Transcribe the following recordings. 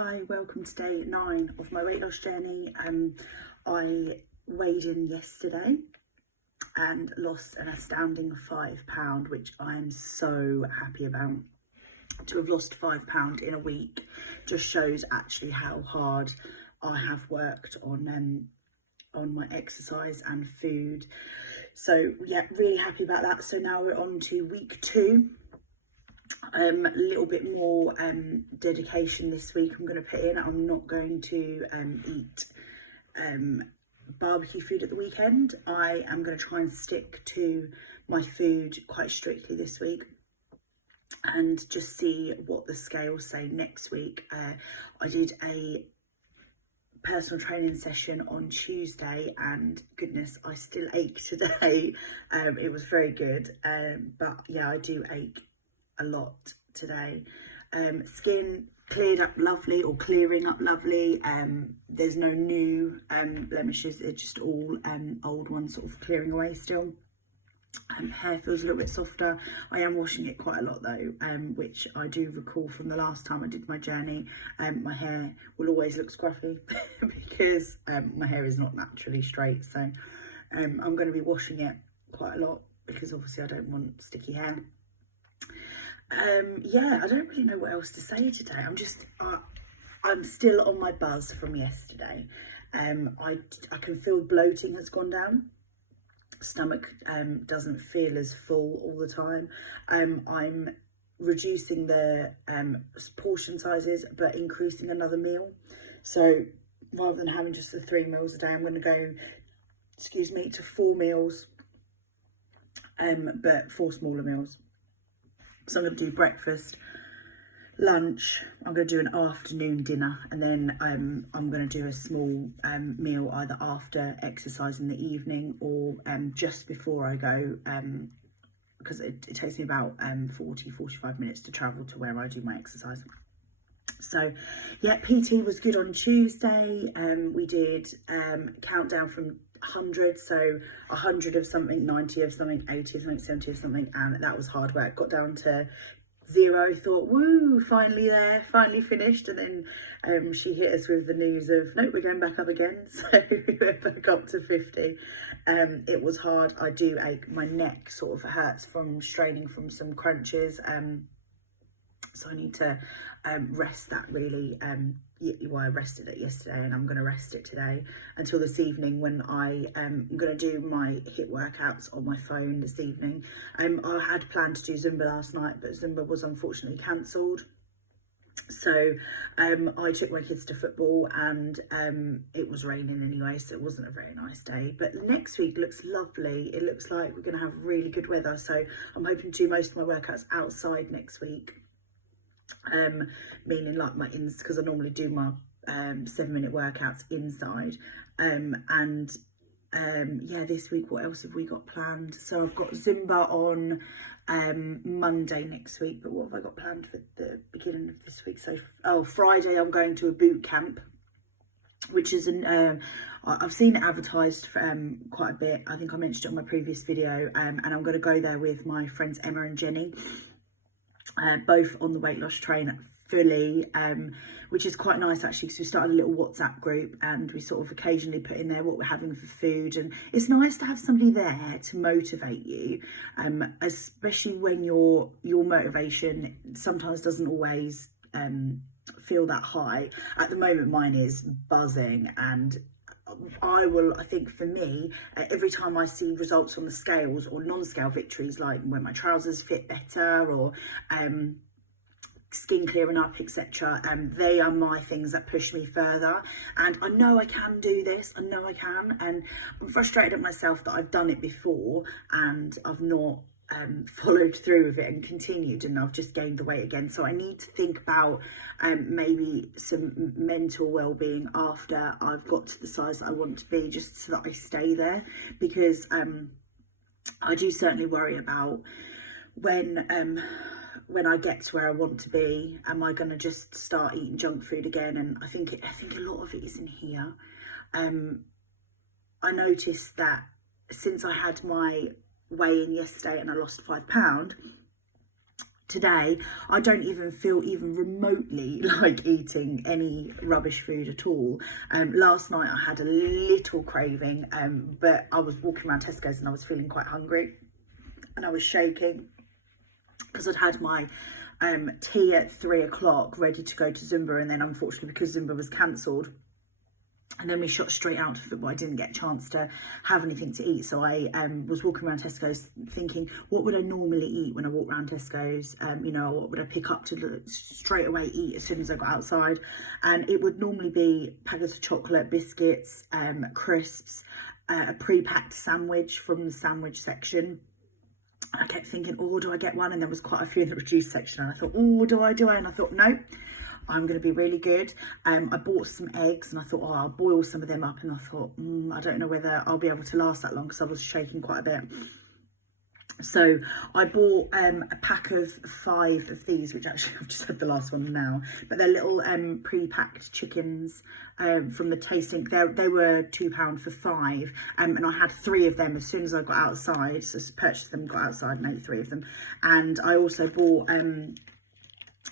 Hi, welcome to day 9 of my weight loss journey. I weighed in yesterday and lost an astounding £5, which I'm so happy about. To have lost £5 in a week just shows actually how hard I have worked on my exercise and food. So yeah, really happy about that. So now we're on to week 2. A little bit more dedication this week I'm going to put in. I'm not going to eat barbecue food at the weekend. I am going to try and stick to my food quite strictly this week and just see what the scales say next week. I did a personal training session on Tuesday and goodness, I still ache today. It was very good, but yeah, I do ache a lot today. Skin cleared up lovely, or clearing up lovely. There's no new blemishes, they're just all old ones sort of clearing away still. Hair feels a little bit softer. I am washing it quite a lot though, which I do recall from the last time I did my journey. My hair will always look scruffy because my hair is not naturally straight, so I'm going to be washing it quite a lot because obviously I don't want sticky hair. Yeah, I don't really know what else to say today. I'm still on my buzz from yesterday. I can feel bloating has gone down. Stomach doesn't feel as full all the time. I'm reducing the portion sizes but increasing another meal. So rather than having just the 3 meals a day, I'm going to go, to 4 meals, but 4 smaller meals. So I'm going to do breakfast, lunch, I'm going to do an afternoon dinner, and then I'm going to do a small meal either after exercise in the evening or just before I go, because it takes me about 40-45 minutes to travel to where I do my exercise. So yeah, PT was good on Tuesday. We did countdown from 100, so 100 of something, 90 of something, 80 of something, 70 of something, and that was hard work. Got down to 0, thought, woo, finally there, finally finished, and then she hit us with the news of, nope, we're going back up again. So we went back up to 50. It was hard. I do ache. My neck sort of hurts from straining from some crunches, so I need to rest that really. Well, I rested it yesterday and I'm going to rest it today until this evening when I'm going to do my HIIT workouts on my phone this evening. I had planned to do Zumba last night, but Zumba was unfortunately cancelled. So I took my kids to football and it was raining anyway, so it wasn't a very nice day. But next week looks lovely. It looks like we're going to have really good weather, so I'm hoping to do most of my workouts outside next week. Meaning like my because I normally do my 7-minute workouts inside, yeah, this week what else have we got planned? So I've got Zumba on Monday next week, but what have I got planned for the beginning of this week? So Friday I'm going to a boot camp, which is I've seen it advertised for, quite a bit. I think I mentioned it on my previous video, and I'm going to go there with my friends Emma and Jenny, both on the weight loss train fully, which is quite nice actually, because we started a little WhatsApp group and we sort of occasionally put in there what we're having for food, and it's nice to have somebody there to motivate you, especially when your motivation sometimes doesn't always feel that high. At the moment mine is buzzing, and I think for me, every time I see results on the scales or non-scale victories, like when my trousers fit better or skin clearing up, etc., they are my things that push me further. And I know I can do this, I know I can, and I'm frustrated at myself that I've done it before and I've not followed through with it and continued, and I've just gained the weight again. So I need to think about maybe some mental well-being after I've got to the size that I want to be, just so that I stay there, because I do certainly worry about when I get to where I want to be, am I going to just start eating junk food again? And I think a lot of it is in here. I noticed that since I had my weigh-in yesterday and I lost £5, today I don't even feel even remotely like eating any rubbish food at all. Last night I had a little craving, but I was walking around Tesco's and I was feeling quite hungry and I was shaking because I'd had my tea at 3 o'clock ready to go to Zumba, and then unfortunately because Zumba was cancelled and then we shot straight out to football, I didn't get a chance to have anything to eat. So I was walking around Tesco's thinking, what would I normally eat when I walk around Tesco's? You know, what would I pick up to straight away eat as soon as I got outside? And it would normally be packets of chocolate, biscuits, crisps, a pre-packed sandwich from the sandwich section. I kept thinking, oh, do I get one? And there was quite a few in the reduced section. And I thought, oh, do I? And I thought, no. I'm going to be really good. I bought some eggs and I thought, oh, I'll boil some of them up. And I thought, I don't know whether I'll be able to last that long because I was shaking quite a bit. So I bought a pack of 5 of these, which actually I've just had the last one now. But they're little pre-packed chickens from the Tasting. They were £2 for 5. And I had 3 of them as soon as I got outside. So I purchased them, got outside and ate 3 of them. And I also bought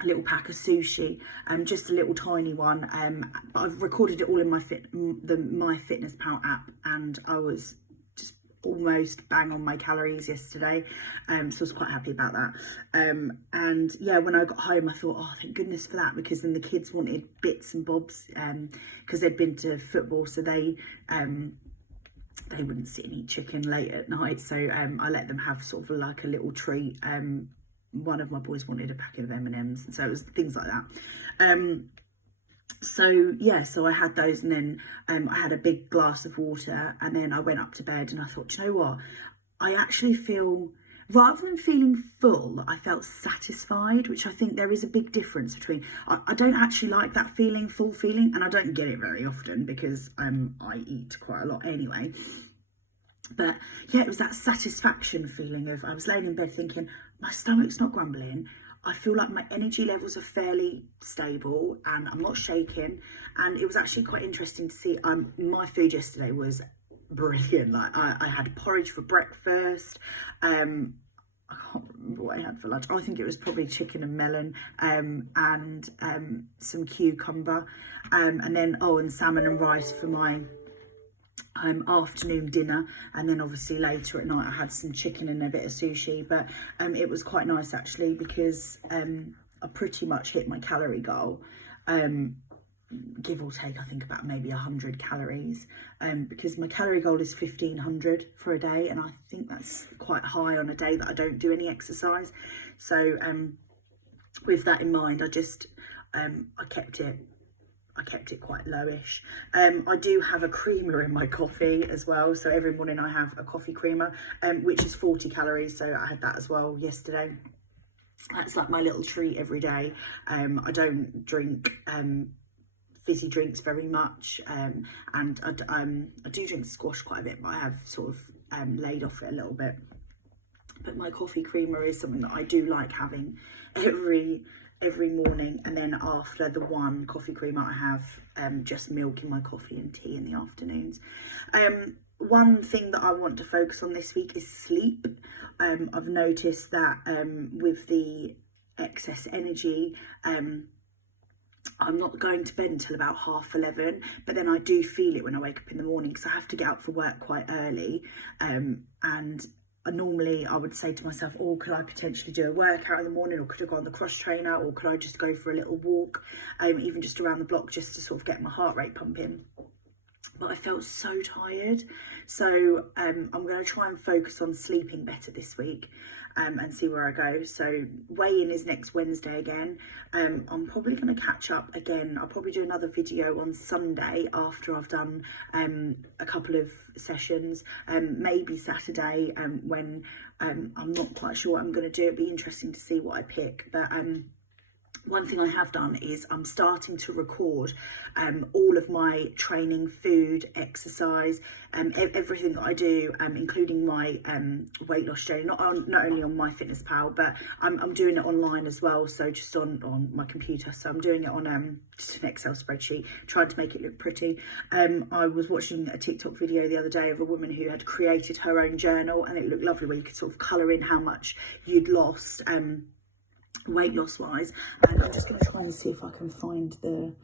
a little pack of sushi, just a little tiny one, but I've recorded it all in my MyFitnessPal app, and I was just almost bang on my calories yesterday, so I was quite happy about that. And yeah, when I got home I thought, oh, thank goodness for that, because then the kids wanted bits and bobs, because they'd been to football, so they wouldn't sit and eat chicken late at night, so I let them have sort of like a little treat. One of my boys wanted a packet of M&Ms, and so it was things like that. So yeah, so I had those, and then I had a big glass of water, and then I went up to bed and I thought, you know what, I actually feel, rather than feeling full, I felt satisfied, which I think there is a big difference between, I don't actually like that feeling, full feeling, and I don't get it very often because I eat quite a lot anyway. But yeah, it was that satisfaction feeling of, I was laying in bed thinking, my stomach's not grumbling, I feel like my energy levels are fairly stable and I'm not shaking. And it was actually quite interesting to see, my food yesterday was brilliant. Like I had porridge for breakfast, I can't remember what I had for lunch. I think it was probably chicken and melon, and some cucumber, and then and salmon and rice for my afternoon dinner. And then obviously later at night I had some chicken and a bit of sushi. But it was quite nice actually, because I pretty much hit my calorie goal, give or take, I think about maybe 100 calories, because my calorie goal is 1500 for a day, and I think that's quite high on a day that I don't do any exercise. So with that in mind, I just I kept it quite lowish. I do have a creamer in my coffee as well, so every morning I have a coffee creamer, which is 40 calories, so I had that as well yesterday. That's like my little treat every day. I don't drink fizzy drinks very much, and I do drink squash quite a bit, but I have sort of laid off it a little bit. But my coffee creamer is something that I do like having every morning, and then after the one coffee creamer I have just milk in my coffee and tea in the afternoons. One thing that I want to focus on this week is sleep. I've noticed that with the excess energy, I'm not going to bed until about 11:30, but then I do feel it when I wake up in the morning because I have to get up for work quite early, and normally I would say to myself, oh, could I potentially do a workout in the morning, or could I go on the cross trainer, or could I just go for a little walk, even just around the block, just to sort of get my heart rate pumping. But I felt so tired, so I'm going to try and focus on sleeping better this week, and see where I go. So weigh-in is next Wednesday again. I'm probably going to catch up again. I'll probably do another video on Sunday after I've done a couple of sessions, maybe Saturday, when I'm not quite sure what I'm going to do. It'd be interesting to see what I pick, but one thing I have done is I'm starting to record all of my training, food, exercise, everything that I do, including my weight loss journey, not only on MyFitnessPal, but I'm doing it online as well, so just on my computer. So I'm doing it on just an Excel spreadsheet, trying to make it look pretty. I was watching a TikTok video the other day of a woman who had created her own journal, and it looked lovely, where you could sort of colour in how much you'd lost, weight loss wise. And I'm just going to try and see if I can find the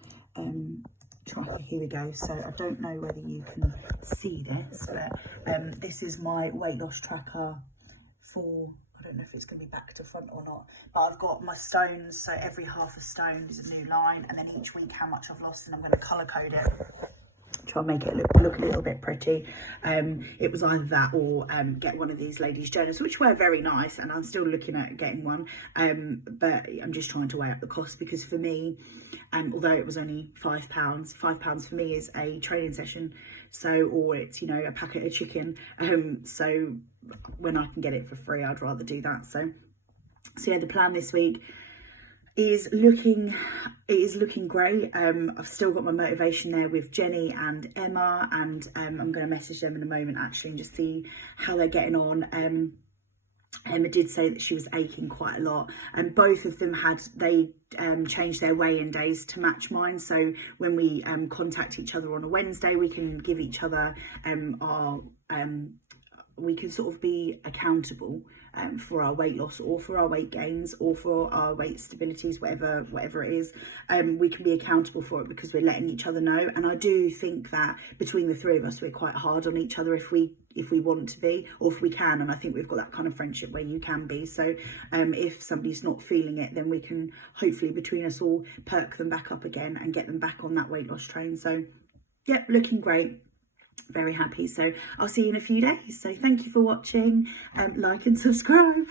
tracker. Here we go. So I don't know whether you can see this, but this is my weight loss tracker for, I don't know if it's going to be back to front or not, but I've got my stones, so every half a stone is a new line, and then each week how much I've lost, and I'm going to colour code it, try and make it look a little bit pretty. It was either that or get one of these ladies' journals, which were very nice, and I'm still looking at getting one, but I'm just trying to weigh up the cost, because for me, although it was only £5 for me is a training session, so, or it's, you know, a packet of chicken, so when I can get it for free, I'd rather do that. So yeah, the plan this week is looking great. I've still got my motivation there with Jenny and Emma, and I'm going to message them in a moment actually and just see how they're getting on. Emma did say that she was aching quite a lot, and both of them changed their weigh-in days to match mine, so when we contact each other on a Wednesday, we can give each other we can sort of be accountable for our weight loss or for our weight gains or for our weight stabilities, whatever it is. We can be accountable for it because we're letting each other know. And I do think that between the three of us, we're quite hard on each other if we want to be, or if we can. And I think we've got that kind of friendship where you can be. So if somebody's not feeling it, then we can hopefully between us all perk them back up again and get them back on that weight loss train. So yeah, looking great. Very happy. So I'll see you in a few days. So thank you for watching. Like and subscribe.